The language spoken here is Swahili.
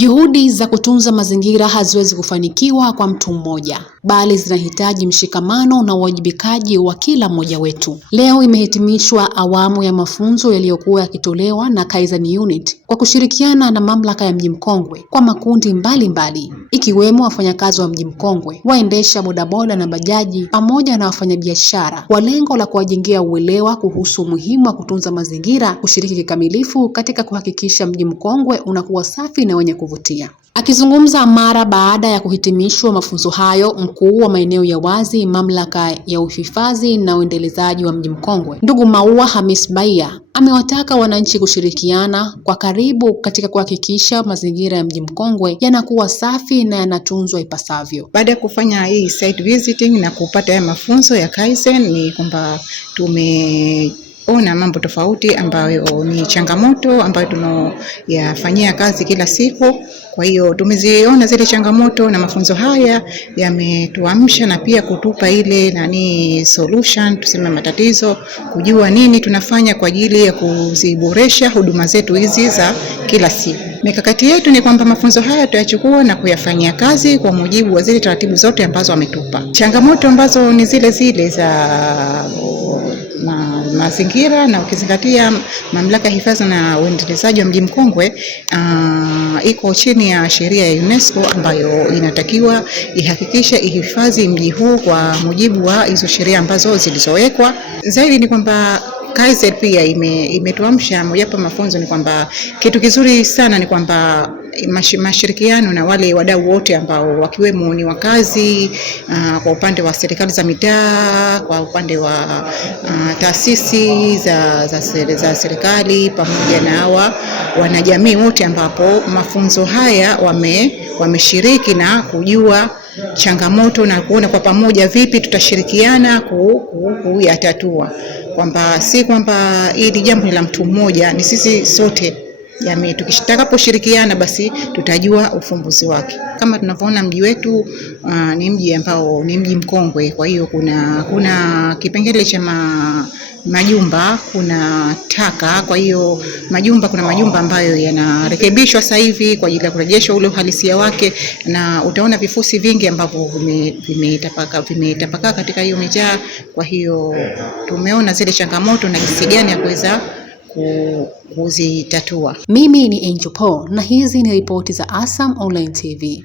Juhudi za kutunza mazingira haziwezi kufanikiwa kwa mtu mmoja, bali zinahitaji mshikamano na uwajibikaji wa kila mmoja wetu. Leo imehitimishwa awamu ya mafunzo yaliyokuwa yakitolewa na Kaizen Unit kwa kushirikiana na mamlaka ya Mji Mkongwe kwa makundi mbalimbali, ikiwemo wafanyakazi wa Mji Mkongwe, waendesha bodaboda na bajaji, pamoja na wafanyabiashara, kwa lengo la kuwajengea uelewa kuhusu umuhimu wa kutunza mazingira, kushiriki kikamilifu katika kuhakikisha Mji Mkongwe unakuwa safi na wenye kuvutia. Akizungumza mara baada ya kuhitimishwa mafunzo hayo, mkuu wa maeneo ya wazi mamlaka ya uhifadhi na uendelezaji wa Mji Mkongwe, ndugu Maua Hamis Baia, amewataka wananchi kushirikiana kwa karibu katika kuhakikisha mazingira ya Mji Mkongwe yanakuwa safi na yanatunzwa ipasavyo. Baada ya kufanya hii site visiting na kupata haya mafunzo ya Kaizen, ni kwamba tumeona mambo tofauti ambayo ni changamoto ambayo tunayafanyia kazi kila siku. Kwa hiyo tumeziona zile changamoto na mafunzo haya yametuamsha na pia kutupa ile solution, tuseme matatizo, kujua nini tunafanya kwa ajili ya kuziboresha huduma zetu hizi za kila siku. Mikakati yetu ni kwamba mafunzo haya tuyachukua na kuyafanyia kazi kwa mujibu wa zile taratibu zote ambazo wametupa. Changamoto ambazo ni zile za mazingira, na ukizingatia mamlaka ya hifadhi na uendelezaji wa Mji Mkongwe iko chini ya sheria ya UNESCO ambayo inatakiwa ihakikishe ihifadhi mji huu kwa mujibu wa hizo sheria ambazo zilizowekwa. Zaidi ni kwamba Kaizen pia imetuamsha. Mojawapo mafunzo ni kwamba kitu kizuri sana ni kwamba mashirikiano na wale wadau wote ambao wakiwemo ni wakazi, kwa upande wa serikali za mitaa, kwa upande wa taasisi za serikali, pamoja na hawa wanajamii wote, ambapo mafunzo haya wameshiriki na kujua changamoto na kuona kwa pamoja vipi tutashirikiana kuyatatua, kwamba si kwamba hili jambo ni la mtu mmoja, ni sisi sote jamii. Tukitakaposhirikiana basi tutajua ufumbuzi wake. Kama tunavyoona mji wetu ni mji ambao ni mji mkongwe, kwa hiyo kuna kipengele cha majumba, kuna taka. Kwa hiyo kuna majumba ambayo yanarekebishwa sasa hivi kwa ajili ya kurejeshwa ule uhalisia wake, na utaona vifusi vingi ambavyo vimetapakaa katika hiyo mitaa. Kwa hiyo tumeona zile changamoto na jinsi gani ya kuweza kuzitatua. Mimi ni Angel Paul na hizi ni ripoti za ASAM Online TV.